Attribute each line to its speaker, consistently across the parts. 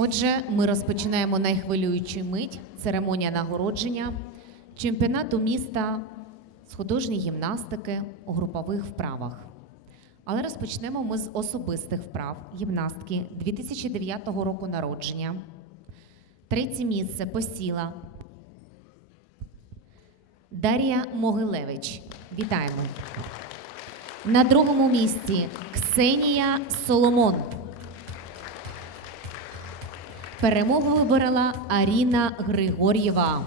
Speaker 1: Отже, ми розпочинаємо найхвилюючу мить церемонія нагородження чемпіонату міста з художньої гімнастики у групових вправах. Але розпочнемо ми з особистих вправ гімнастки 2009 року народження. Третє місце посіла Дар'я Могилевич. Вітаємо. На другому місці Ксенія Соломон. Перемогу виборола Аріна Григор'єва.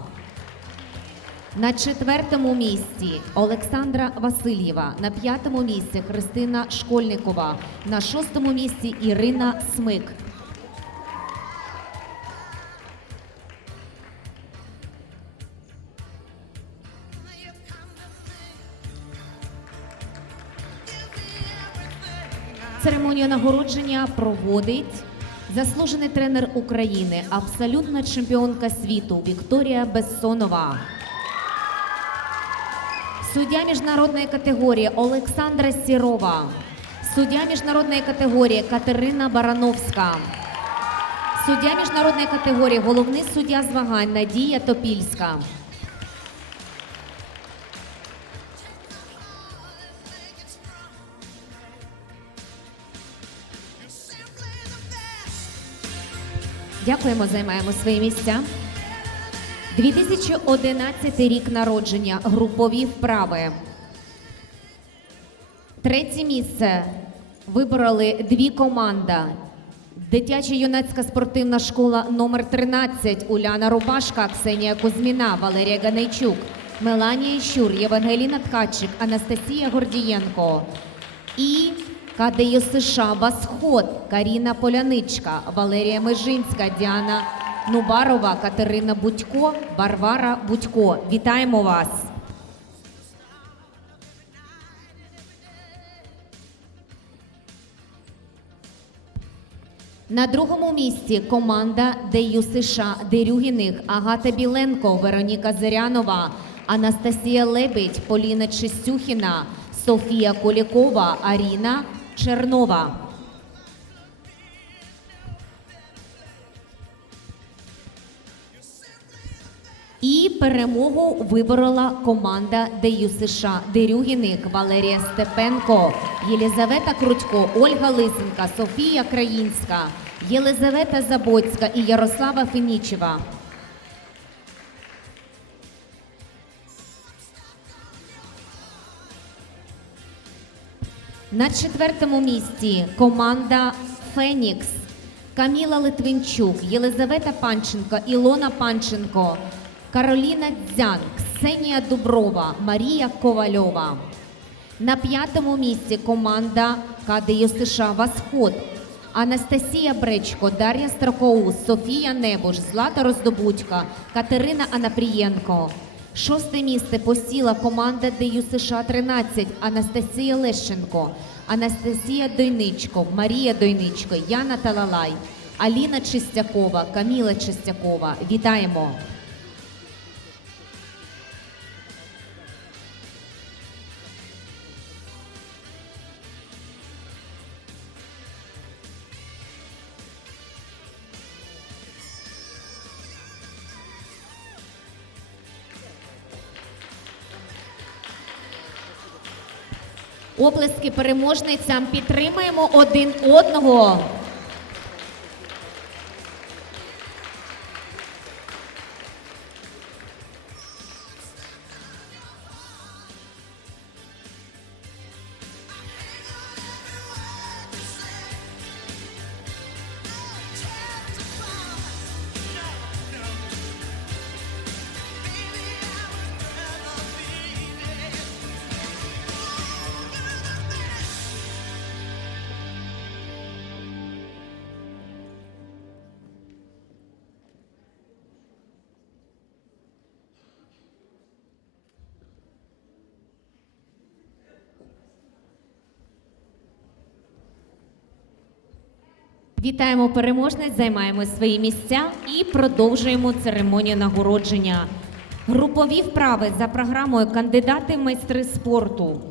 Speaker 1: На четвертому місці Олександра Васильєва. На п'ятому місці Христина Школьникова. На шостому місці Ірина Смик. Церемонію нагородження проводить заслужений тренер України, абсолютна чемпіонка світу Вікторія Бессонова. Суддя міжнародної категорії Олександра Сірова. Суддя міжнародної категорії Катерина Барановська. Суддя міжнародної категорії головний суддя змагань Надія Топільська. Дякуємо, займаємо свої місця. 2011 рік народження. Групові вправи. Третє місце вибороли дві команди. Дитяча юнацька спортивна школа номер 13 Уляна Рубашка, Ксенія Кузьміна, Валерія Ганайчук, Меланія Щур, Євангеліна Ткачик, Анастасія Гордієнко. І КДЮ США Восход, Каріна Поляничка, Валерія Межинська, Діана Нубарова, Катерина Будько, Варвара Будько. Вітаємо вас! На другому місці команда ДЮ США Дерюгіних Агата Біленко, Вероніка Зирянова, Анастасія Лебедь, Поліна Чистюхіна, Софія Колікова, Аріна Чернова. І перемогу виборола команда ДЮ США Дерюгіних Валерія Степенко, Єлизавета Крутько, Ольга Лисенка, Софія Країнська, Єлизавета Забоцька і Ярослава Фенічева. На четвертому місці команда Фенікс. Каміла Литвинчук, Єлизавета Панченко, Ілона Панченко, Кароліна Дзян, Ксенія Дуброва, Марія Ковальова. На п'ятому місці команда КДЮ США Восход. Анастасія Бречко, Дар'я Стракоус, Софія Небуш, Злата Роздобудька, Катерина Анапрієнко. Шосте місце посіла команда ДЮ США 13 Анастасія Лещенко, Анастасія Дойничко, Марія Дойничко, Яна Талалай, Аліна Чистякова, Каміла Чистякова. Вітаємо! Оплески переможницям підтримаємо один одного. Вітаємо переможниць, займаємо свої місця і продовжуємо церемонію нагородження. Групові вправи за програмою Кандидати в майстри спорту.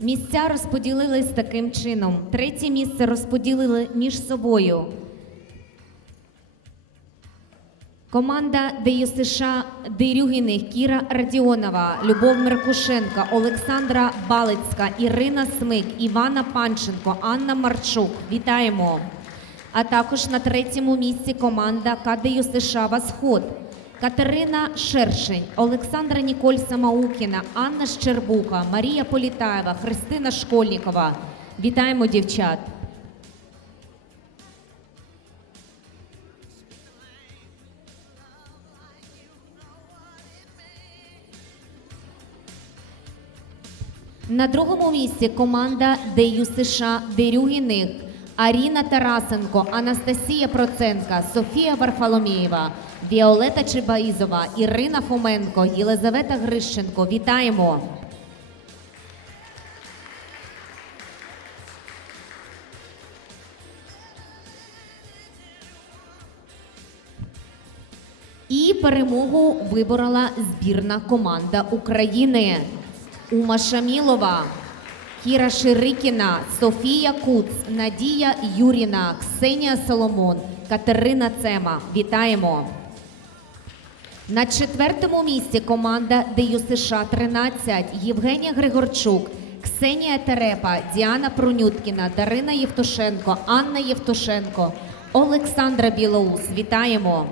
Speaker 1: Місця розподілились таким чином. Третє місце розподілили між собою. Команда ДЮСШ Дерюгіних Кіра Радіонова, Любов Меркушенка, Олександра Балицька, Ірина Смик, Івана Панченко, Анна Марчук. Вітаємо! А також на третьому місці команда КДЮ США Восход. Катерина Шершень, Олександра Ніколь Самаукіна, Анна Щербука, Марія Політаєва, Христина Школьнікова. Вітаємо дівчат! На другому місці команда ДЮ США Дерюгіних, Аріна Тарасенко, Анастасія Проценка, Софія Варфоломєєва, Віолета Чебаїзова, Ірина Фоменко, Єлизавета Грищенко. Вітаємо! І перемогу виборола збірна команда України. Ума Шамілова, Кіра Ширикіна, Софія Куц, Надія Юріна, Ксенія Соломон, Катерина Цема. Вітаємо! На четвертому місці команда ДЮ США 13 Євгенія Григорчук, Ксенія Терепа, Діана Прунюткіна, Дарина Євтушенко, Анна Євтушенко, Олександра Білоус. Вітаємо!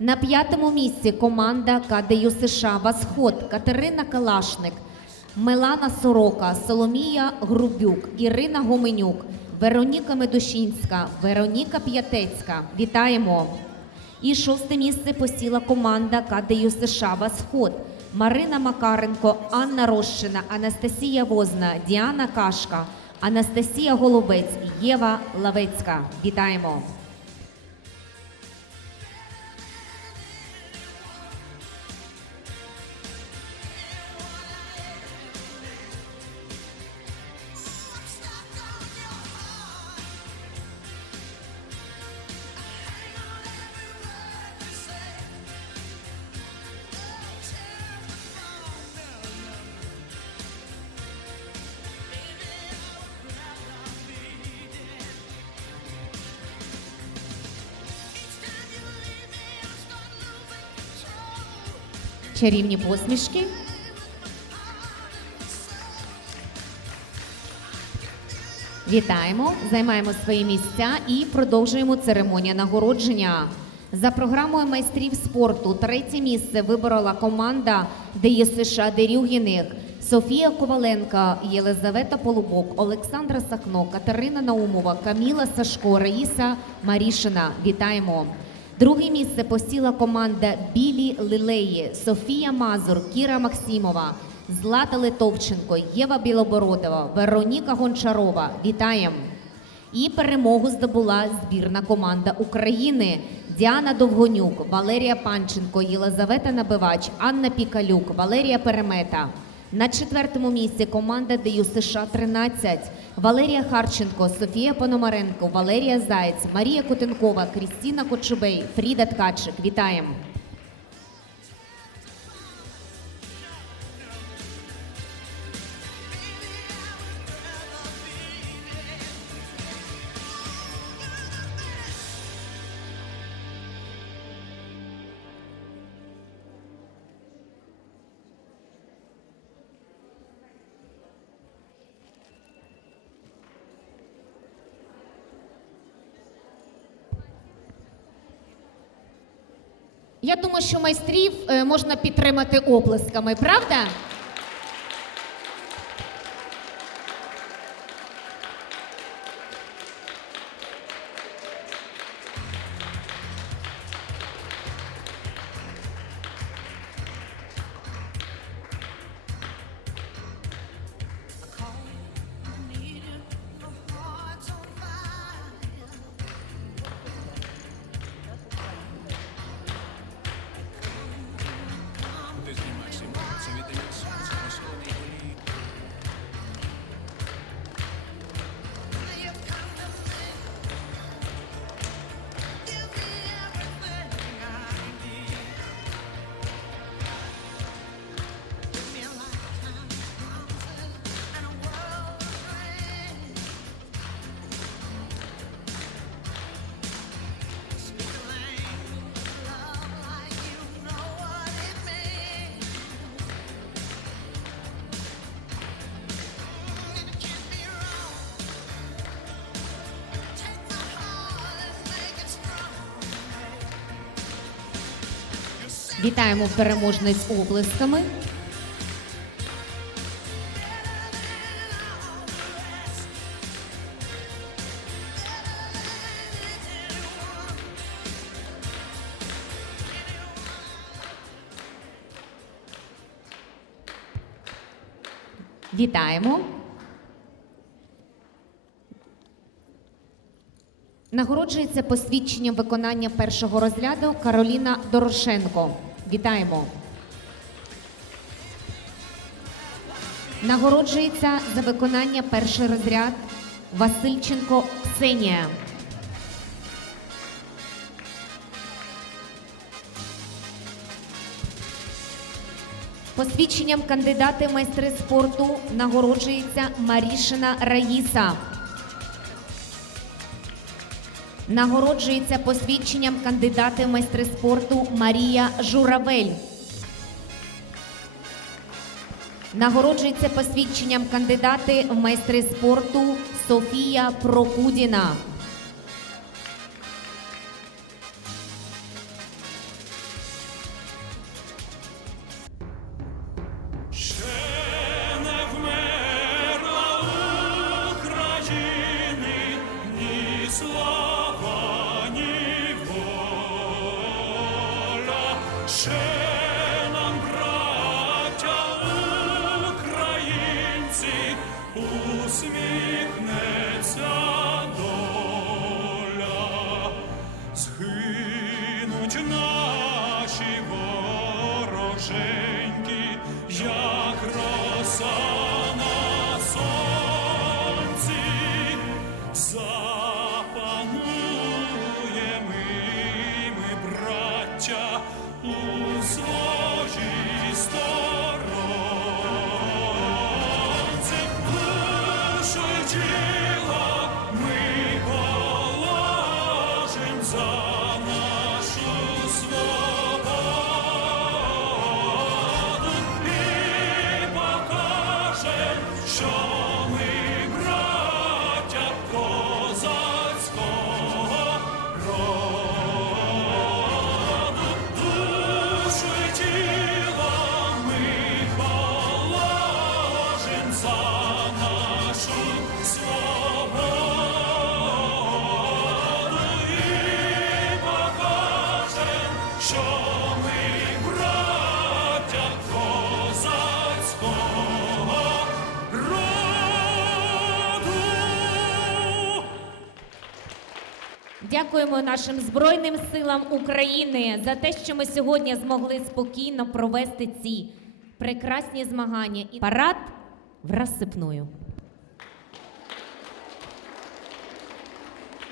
Speaker 1: На п'ятому місці команда КДЮ США Восход Катерина Калашник, Мелана Сорока, Соломія Грубюк, Ірина Гоменюк, Вероніка Медушинська, Вероніка П'ятецька. Вітаємо! І шосте місце посіла команда КДЮ США Восход. Марина Макаренко, Анна Рощина, Анастасія Возна, Діана Кашка, Анастасія Голубець, Єва Лавецька. Вітаємо! Чарівні посмішки. Вітаємо, займаємо свої місця і продовжуємо церемонію нагородження. За програмою майстрів спорту третє місце виборола команда ДЮСШ Дерюгіних Софія Коваленка, Єлизавета Полубок, Олександра Сахно, Катерина Наумова, Каміла Сашко, Раїса Марішина. Вітаємо! Друге місце посіла команда Білі Лилеї, Софія Мазур, Кіра Максимова, Злата Литовченко, Єва Білобородова, Вероніка Гончарова. Вітаємо! І перемогу здобула збірна команда України. Діана Довгонюк, Валерія Панченко, Єлизавета Набивач, Анна Пікалюк, Валерія Перемета. На четвертому місці команда ДЮ США 13 Валерія Харченко, Софія Пономаренко, Валерія Заєць, Марія Котенкова, Крістіна Кочубей, Фріда Ткачик. Вітаємо! Я думаю, що майстрів е, можна підтримати оплесками, правда? Вітаємо переможниць оплесками. Вітаємо. Нагороджується посвідченням виконання першого розряду Кароліна Дорошенко. Вітаємо. Нагороджується за виконання перший розряд Васильченко Ксенія. Посвідченням кандидати майстри спорту нагороджується Марішина Раїса. Нагороджується посвідченням кандидати в майстри спорту Марія Журавель. Нагороджується посвідченням кандидати в майстри спорту Софія Прокудіна.
Speaker 2: Ще нам, браття українці, усміхнеться доля. Згинуть наші вороженьки,
Speaker 1: Дякуємо нашим Збройним силам України за те, що ми сьогодні змогли спокійно провести ці прекрасні змагання і парад в розсипною.